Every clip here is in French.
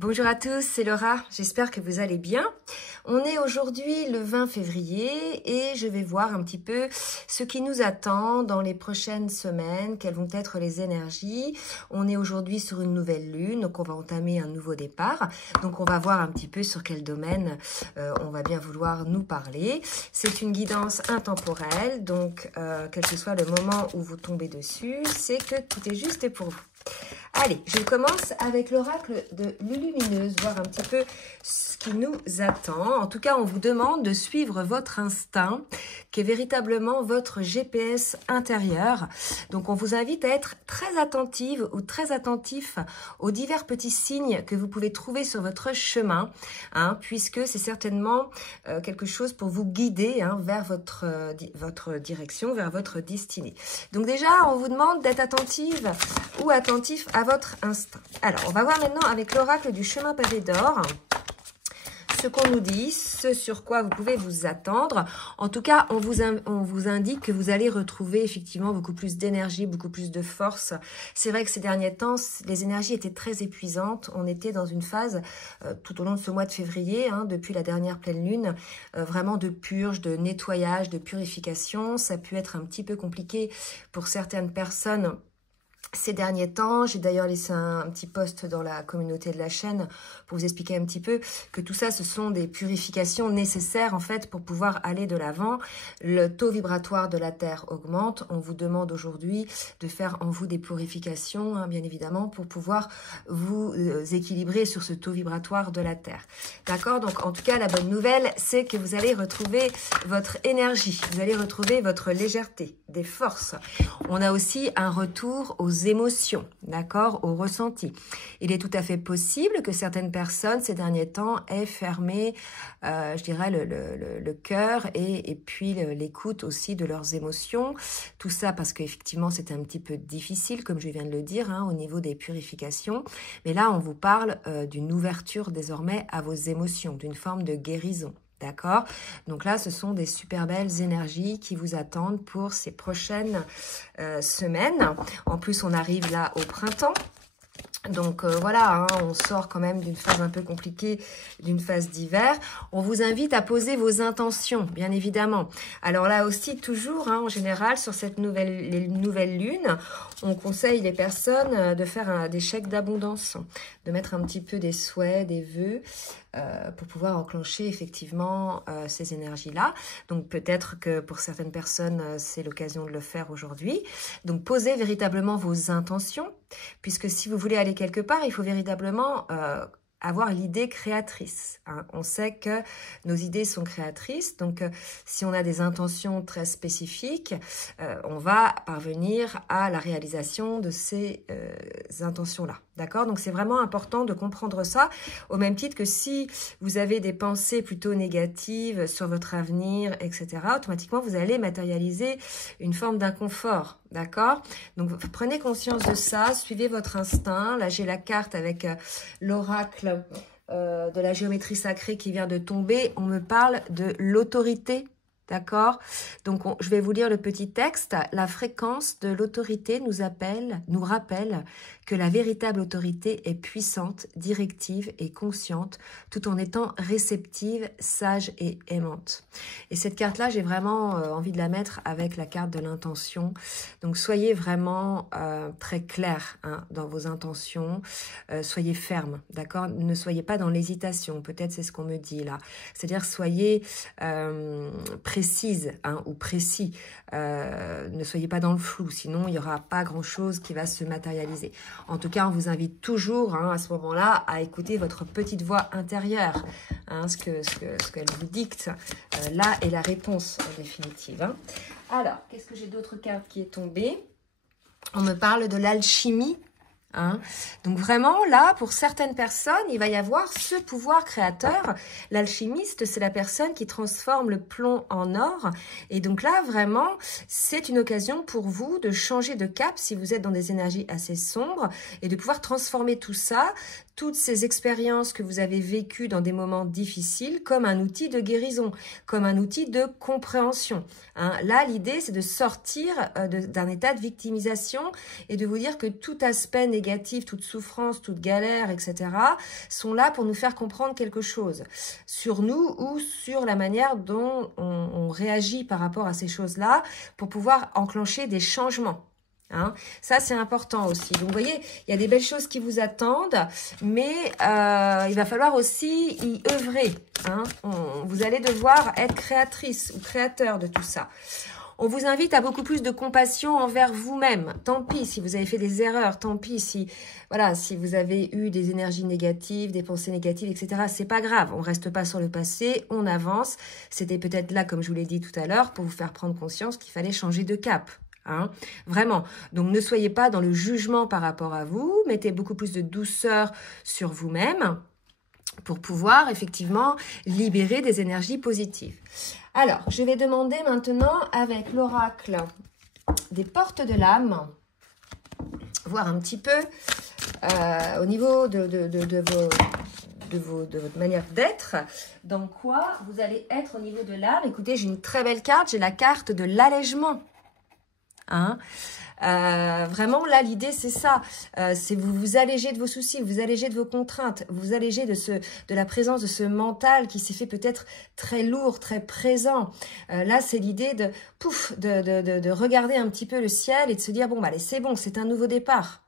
Bonjour à tous, c'est Laura, j'espère que vous allez bien. On est aujourd'hui le 20 février et je vais voir un petit peu ce qui nous attend dans les prochaines semaines, quelles vont être les énergies. On est aujourd'hui sur une nouvelle lune, donc on va entamer un nouveau départ. Donc on va voir un petit peu sur quel domaine on va bien vouloir nous parler. C'est une guidance intemporelle, donc quel que soit le moment où vous tombez dessus, c'est que tout est juste pour vous. Allez, je commence avec l'oracle de Lulumineuse, voir un petit peu ce qui nous attend. En tout cas, on vous demande de suivre votre instinct, qui est véritablement votre GPS intérieur. Donc, on vous invite à être très attentive ou très attentif aux divers petits signes que vous pouvez trouver sur votre chemin, puisque c'est certainement quelque chose pour vous guider vers votre direction, vers votre destinée. Donc déjà, on vous demande d'être attentive ou attentif à votre instinct. Alors, on va voir maintenant avec l'oracle du chemin pavé d'or ce qu'on nous dit, ce sur quoi vous pouvez vous attendre. En tout cas, on vous indique que vous allez retrouver effectivement beaucoup plus d'énergie, beaucoup plus de force. C'est vrai que ces derniers temps, les énergies étaient très épuisantes. On était dans une phase, tout au long de ce mois de février, depuis la dernière pleine lune, vraiment de purge, de nettoyage, de purification. Ça a pu être un petit peu compliqué pour certaines personnes ces derniers temps. J'ai d'ailleurs laissé un petit post dans la communauté de la chaîne pour vous expliquer un petit peu que tout ça, ce sont des purifications nécessaires en fait pour pouvoir aller de l'avant. Le taux vibratoire de la Terre augmente. On vous demande aujourd'hui de faire en vous des purifications, bien évidemment, pour pouvoir vous équilibrer sur ce taux vibratoire de la Terre. D'accord? Donc en tout cas, la bonne nouvelle, c'est que vous allez retrouver votre énergie, vous allez retrouver votre légèreté, des forces. On a aussi un retour aux émotions, d'accord, au ressenti. Il est tout à fait possible que certaines personnes ces derniers temps aient fermé, je dirais, le cœur et puis l'écoute aussi de leurs émotions. Tout ça parce qu'effectivement c'est un petit peu difficile, comme je viens de le dire, au niveau des purifications. Mais là, on vous parle d'une ouverture désormais à vos émotions, d'une forme de guérison. D'accord? Donc là, ce sont des super belles énergies qui vous attendent pour ces prochaines semaines. En plus, on arrive là au printemps. Donc voilà, on sort quand même d'une phase un peu compliquée, d'une phase d'hiver. On vous invite à poser vos intentions, bien évidemment. Alors là aussi, toujours, en général, sur les nouvelles lunes, on conseille les personnes de faire des chèques d'abondance, de mettre un petit peu des souhaits, des vœux, pour pouvoir enclencher effectivement ces énergies-là. Donc peut-être que pour certaines personnes, c'est l'occasion de le faire aujourd'hui. Donc posez véritablement vos intentions, puisque si vous voulez aller quelque part, il faut véritablement avoir l'idée créatrice. On sait que nos idées sont créatrices, donc si on a des intentions très spécifiques, on va parvenir à la réalisation de ces intentions-là. D'accord? Donc c'est vraiment important de comprendre ça, au même titre que si vous avez des pensées plutôt négatives sur votre avenir, etc., automatiquement vous allez matérialiser une forme d'inconfort. D'accord? Donc prenez conscience de ça, suivez votre instinct. Là j'ai la carte avec l'oracle de la géométrie sacrée qui vient de tomber. On me parle de l'autorité. D'accord? Donc, je vais vous lire le petit texte. La fréquence de l'autorité nous rappelle que la véritable autorité est puissante, directive et consciente, tout en étant réceptive, sage et aimante. Et cette carte-là, j'ai vraiment envie de la mettre avec la carte de l'intention. Donc, soyez vraiment très clair dans vos intentions. Soyez ferme, d'accord? Ne soyez pas dans l'hésitation. Peut-être c'est ce qu'on me dit là. C'est-à-dire, soyez précise ou précis. Ne soyez pas dans le flou, sinon il n'y aura pas grand-chose qui va se matérialiser. En tout cas, on vous invite toujours à ce moment-là à écouter votre petite voix intérieure, ce qu'elle vous dicte. Là est la réponse en définitive. Alors, qu'est-ce que j'ai d'autres cartes qui est tombée? On me parle de l'alchimie. Donc vraiment là, pour certaines personnes, il va y avoir ce pouvoir créateur. L'alchimiste, c'est la personne qui transforme le plomb en or. Et donc là, vraiment, c'est une occasion pour vous de changer de cap si vous êtes dans des énergies assez sombres et de pouvoir transformer tout ça toutes ces expériences que vous avez vécues dans des moments difficiles comme un outil de guérison, comme un outil de compréhension. Hein. Là, l'idée, c'est de sortir d'un état de victimisation et de vous dire que tout aspect négatif, toute souffrance, toute galère, etc., sont là pour nous faire comprendre quelque chose sur nous ou sur la manière dont on réagit par rapport à ces choses-là pour pouvoir enclencher des changements. Hein, ça, c'est important aussi. Donc, vous voyez, il y a des belles choses qui vous attendent, mais il va falloir aussi y œuvrer. Hein. Vous allez devoir être créatrice ou créateur de tout ça. On vous invite à beaucoup plus de compassion envers vous-même. Tant pis si vous avez fait des erreurs, tant pis si, voilà, si vous avez eu des énergies négatives, des pensées négatives, etc. C'est pas grave, on reste pas sur le passé, on avance. C'était peut-être là, comme je vous l'ai dit tout à l'heure, pour vous faire prendre conscience qu'il fallait changer de cap. Hein, vraiment. Donc, ne soyez pas dans le jugement par rapport à vous. Mettez beaucoup plus de douceur sur vous-même pour pouvoir effectivement libérer des énergies positives. Alors, je vais demander maintenant avec l'oracle des portes de l'âme, voir un petit peu au niveau de votre manière d'être, dans quoi vous allez être au niveau de l'âme. Écoutez, j'ai une très belle carte, j'ai la carte de l'allègement. Hein. Vraiment, là, l'idée, c'est ça. C'est vous allégez de vos soucis, vous allégez de vos contraintes, vous allégez de la présence de ce mental qui s'est fait peut-être très lourd, très présent. Là, c'est l'idée de regarder un petit peu le ciel et de se dire, bon, bah, allez, c'est bon, c'est un nouveau départ.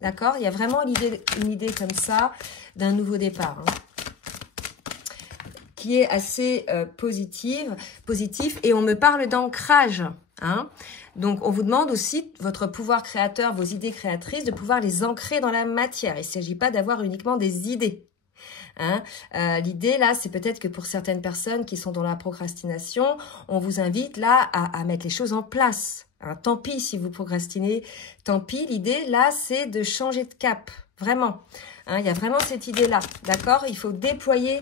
D'accord? Il y a vraiment une idée comme ça d'un nouveau départ. Hein, qui est assez positif, et on me parle d'ancrage. Hein. Donc, on vous demande aussi, votre pouvoir créateur, vos idées créatrices, de pouvoir les ancrer dans la matière. Il ne s'agit pas d'avoir uniquement des idées. Hein. L'idée, là, c'est peut-être que pour certaines personnes qui sont dans la procrastination, on vous invite là à mettre les choses en place. Hein. Tant pis si vous procrastinez, tant pis. L'idée, là, c'est de changer de cap. Vraiment. Hein, il y a vraiment cette idée-là, d'accord? Il faut déployer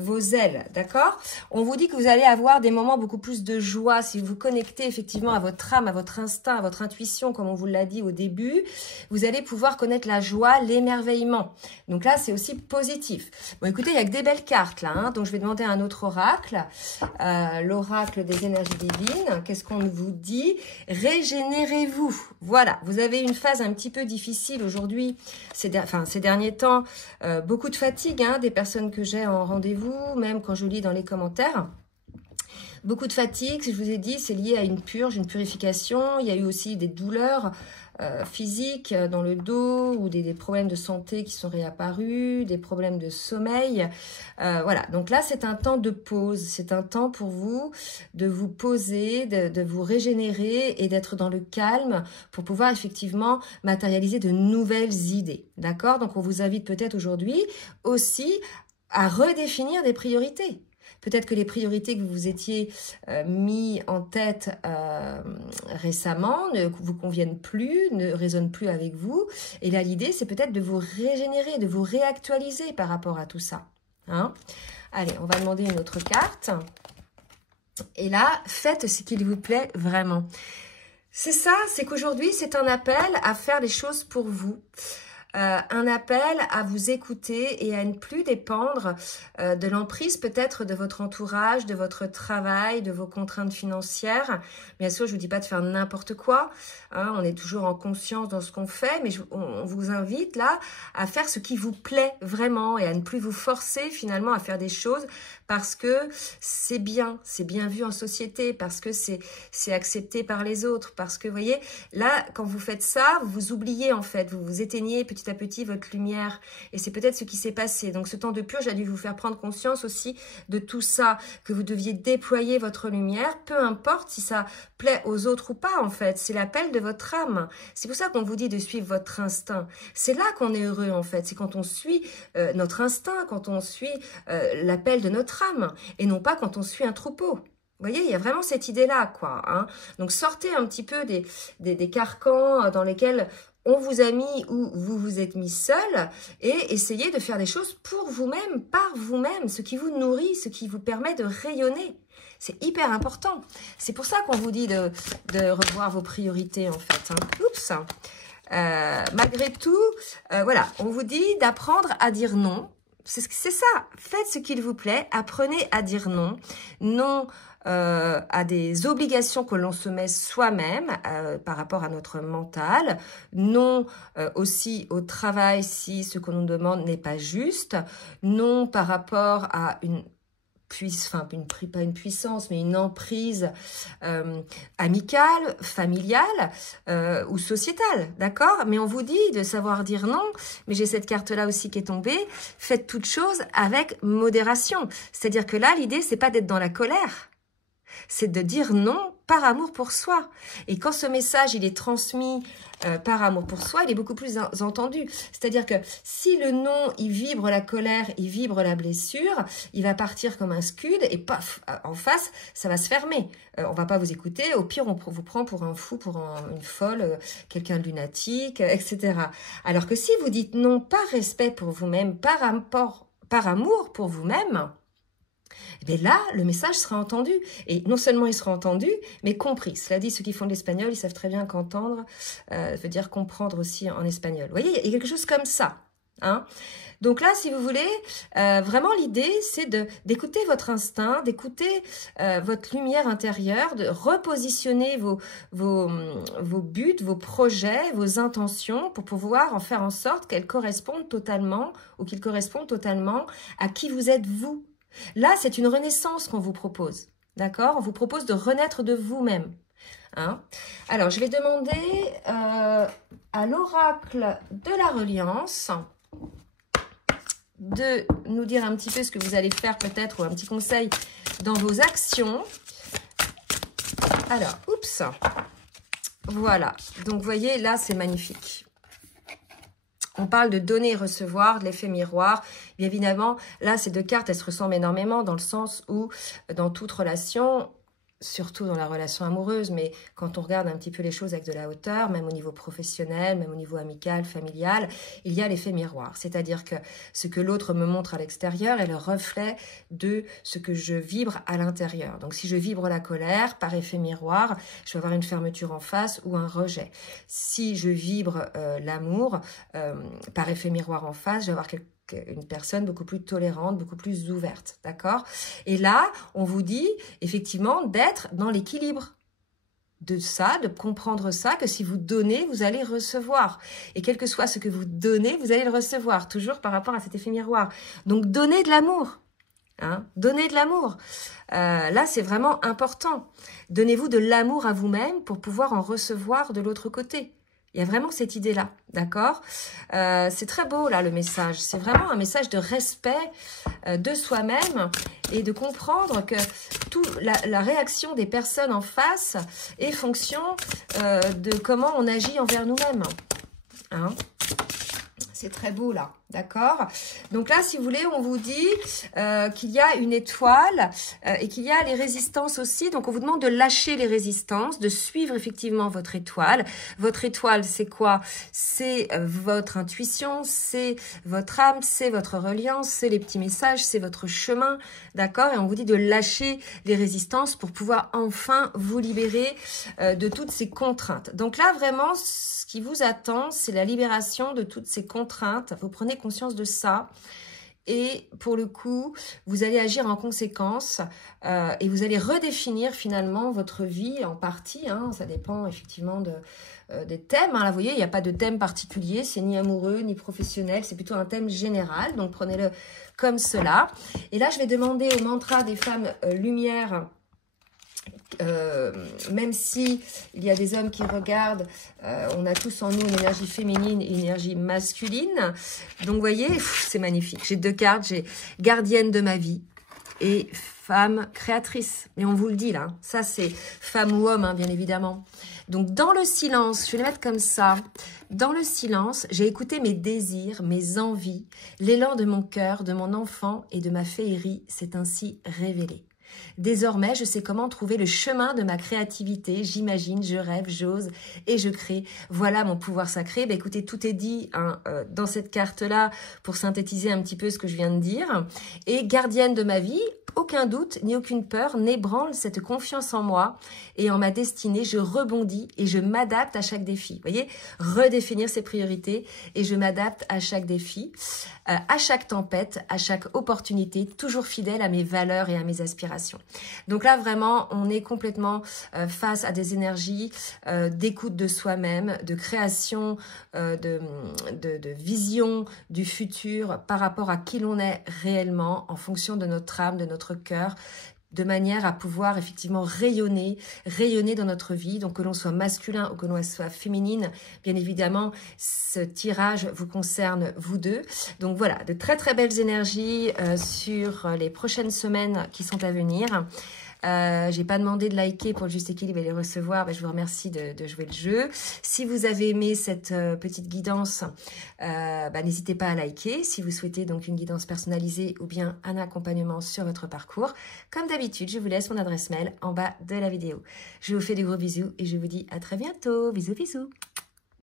vos ailes, d'accord? On vous dit que vous allez avoir des moments beaucoup plus de joie si vous vous connectez effectivement à votre âme, à votre instinct, à votre intuition, comme on vous l'a dit au début. Vous allez pouvoir connaître la joie, l'émerveillement. Donc là, c'est aussi positif. Bon, écoutez, il n'y a que des belles cartes là, hein, donc je vais demander un autre oracle, l'oracle des énergies divines. Qu'est-ce qu'on vous dit? Régénérez-vous. Voilà, vous avez une phase un petit peu difficile aujourd'hui, ces derniers temps, beaucoup de fatigue, hein, des personnes que j'ai en rendez-vous, même quand je lis dans les commentaires. Beaucoup de fatigue, je vous ai dit, c'est lié à une purge, une purification. Il y a eu aussi des douleurs physiques dans le dos ou des problèmes de santé qui sont réapparus, des problèmes de sommeil. Voilà, donc là, c'est un temps de pause. C'est un temps pour vous de vous poser, de vous régénérer et d'être dans le calme pour pouvoir effectivement matérialiser de nouvelles idées. D'accord? Donc, on vous invite peut-être aujourd'hui aussi à redéfinir des priorités. Peut-être que les priorités que vous vous étiez mis en tête récemment ne vous conviennent plus, ne résonnent plus avec vous. Et là, l'idée, c'est peut-être de vous régénérer, de vous réactualiser par rapport à tout ça. Hein? Allez, on va demander une autre carte. Et là, faites ce qu'il vous plaît vraiment. C'est ça, c'est qu'aujourd'hui, c'est un appel à faire les choses pour vous. Un appel à vous écouter et à ne plus dépendre de l'emprise peut-être de votre entourage, de votre travail, de vos contraintes financières. Bien sûr, je ne vous dis pas de faire n'importe quoi. Hein, on est toujours en conscience dans ce qu'on fait, mais on vous invite là à faire ce qui vous plaît vraiment et à ne plus vous forcer finalement à faire des choses parce que c'est bien vu en société, parce que c'est accepté par les autres, parce que, vous voyez, là, quand vous faites ça, vous vous oubliez en fait, vous vous éteignez petit à petit votre lumière, et c'est peut-être ce qui s'est passé. Donc, ce temps de purge a dû vous faire prendre conscience aussi de tout ça, que vous deviez déployer votre lumière, peu importe si ça plaît aux autres ou pas, en fait. C'est l'appel de votre âme. C'est pour ça qu'on vous dit de suivre votre instinct. C'est là qu'on est heureux, en fait. C'est quand on suit notre instinct, quand on suit l'appel de notre âme, et non pas quand on suit un troupeau. Vous voyez, il y a vraiment cette idée-là, quoi. Hein. Donc, sortez un petit peu des carcans dans lesquels on vous a mis ou vous vous êtes mis seul et essayez de faire des choses pour vous-même, par vous-même, ce qui vous nourrit, ce qui vous permet de rayonner. C'est hyper important. C'est pour ça qu'on vous dit de revoir vos priorités, en fait. Hein. Oups. malgré tout, voilà, on vous dit d'apprendre à dire non. C'est ça, faites ce qu'il vous plaît, apprenez à dire non. Non à des obligations que l'on se met soi-même par rapport à notre mental. Non aussi au travail si ce qu'on nous demande n'est pas juste. Non par rapport à pas une puissance, mais une emprise amicale, familiale ou sociétale, d'accord? Mais on vous dit de savoir dire non, mais j'ai cette carte-là aussi qui est tombée, faites toute chose avec modération. C'est-à-dire que là, l'idée, c'est pas d'être dans la colère, c'est de dire non par amour pour soi. Et quand ce message, il est transmis par amour pour soi, il est beaucoup plus entendu. C'est-à-dire que si le non, il vibre la colère, il vibre la blessure, il va partir comme un scud et paf, en face, ça va se fermer. On va pas vous écouter. Au pire, on vous prend pour un fou, pour une folle, quelqu'un de lunatique, etc. Alors que si vous dites non par respect pour vous-même, par amour pour vous-même, et bien là, le message sera entendu. Et non seulement il sera entendu, mais compris. Cela dit, ceux qui font de l'espagnol, ils savent très bien qu'entendre veut dire comprendre aussi en espagnol. Vous voyez, il y a quelque chose comme ça. Hein. Donc là, si vous voulez, vraiment l'idée, c'est d'écouter votre instinct, d'écouter votre lumière intérieure, de repositionner vos buts, vos projets, vos intentions pour pouvoir en faire en sorte qu'elles correspondent totalement ou qu'ils correspondent totalement à qui vous êtes vous. Là, c'est une renaissance qu'on vous propose, d'accord? On vous propose de renaître de vous-même. Hein? Alors, je vais demander à l'oracle de la reliance de nous dire un petit peu ce que vous allez faire peut-être, ou un petit conseil dans vos actions. Alors, oups, voilà. Donc, vous voyez, là, c'est magnifique. On parle de donner et recevoir, de l'effet miroir. Bien évidemment, là, ces deux cartes, elles se ressemblent énormément dans le sens où, dans toute relation, surtout dans la relation amoureuse, mais quand on regarde un petit peu les choses avec de la hauteur, même au niveau professionnel, même au niveau amical, familial, il y a l'effet miroir. C'est-à-dire que ce que l'autre me montre à l'extérieur est le reflet de ce que je vibre à l'intérieur. Donc, si je vibre la colère, par effet miroir, je vais avoir une fermeture en face ou un rejet. Si je vibre l'amour, par effet miroir en face, je vais avoir une personne beaucoup plus tolérante, beaucoup plus ouverte, d'accord? Et là, on vous dit effectivement d'être dans l'équilibre de ça, de comprendre ça, que si vous donnez, vous allez recevoir. Et quel que soit ce que vous donnez, vous allez le recevoir, toujours par rapport à cet effet miroir. Donc, donnez de l'amour. Hein, donnez de l'amour. Là, c'est vraiment important. Donnez-vous de l'amour à vous-même pour pouvoir en recevoir de l'autre côté. Il y a vraiment cette idée-là, d'accord? C'est très beau, là, le message. C'est vraiment un message de respect de soi-même et de comprendre que la réaction des personnes en face est fonction de comment on agit envers nous-mêmes. Hein? C'est très beau, là. D'accord? Donc là, si vous voulez, on vous dit qu'il y a une étoile et qu'il y a les résistances aussi. Donc, on vous demande de lâcher les résistances, de suivre effectivement votre étoile. Votre étoile, c'est quoi? C'est votre intuition, c'est votre âme, c'est votre reliance, c'est les petits messages, c'est votre chemin. D'accord? Et on vous dit de lâcher les résistances pour pouvoir enfin vous libérer de toutes ces contraintes. Donc là, vraiment, ce qui vous attend, c'est la libération de toutes ces contraintes. Vous prenez conscience de ça et pour le coup vous allez agir en conséquence et vous allez redéfinir finalement votre vie en partie, hein, ça dépend effectivement des thèmes, hein. Là vous voyez il n'y a pas de thème particulier, c'est ni amoureux ni professionnel, c'est plutôt un thème général, donc prenez-le comme cela. Et là je vais demander au mantra des femmes lumière. Même si il y a des hommes qui regardent, on a tous en nous une énergie féminine et une énergie masculine. Donc, vous voyez, c'est magnifique. J'ai deux cartes, j'ai gardienne de ma vie et femme créatrice. Mais on vous le dit là, ça c'est femme ou homme, hein, bien évidemment. Donc, dans le silence, je vais les mettre comme ça. Dans le silence, j'ai écouté mes désirs, mes envies, l'élan de mon cœur, de mon enfant et de ma féerie s'est ainsi révélé. Désormais, je sais comment trouver le chemin de ma créativité. J'imagine, je rêve, j'ose et je crée. Voilà mon pouvoir sacré. Bah, écoutez, tout est dit hein, dans cette carte-là pour synthétiser un petit peu ce que je viens de dire. Et gardienne de ma vie, aucun doute ni aucune peur n'ébranle cette confiance en moi et en ma destinée. Je rebondis et je m'adapte à chaque défi. Vous voyez, redéfinir ses priorités et je m'adapte à chaque défi, à chaque tempête, à chaque opportunité, toujours fidèle à mes valeurs et à mes aspirations. Donc là, vraiment, on est complètement face à des énergies d'écoute de soi-même, de création, de vision du futur par rapport à qui l'on est réellement en fonction de notre âme, de notre cœur, de manière à pouvoir effectivement rayonner dans notre vie, donc que l'on soit masculin ou que l'on soit féminine. Bien évidemment, ce tirage vous concerne vous deux. Donc voilà, de très très belles énergies sur les prochaines semaines qui sont à venir. J'ai pas demandé de liker pour le juste équilibre et les recevoir. Je vous remercie de jouer le jeu. Si vous avez aimé cette petite guidance, n'hésitez pas à liker. Si vous souhaitez donc une guidance personnalisée ou bien un accompagnement sur votre parcours, comme d'habitude, je vous laisse mon adresse mail en bas de la vidéo. Je vous fais des gros bisous et je vous dis à très bientôt. Bisous, bisous.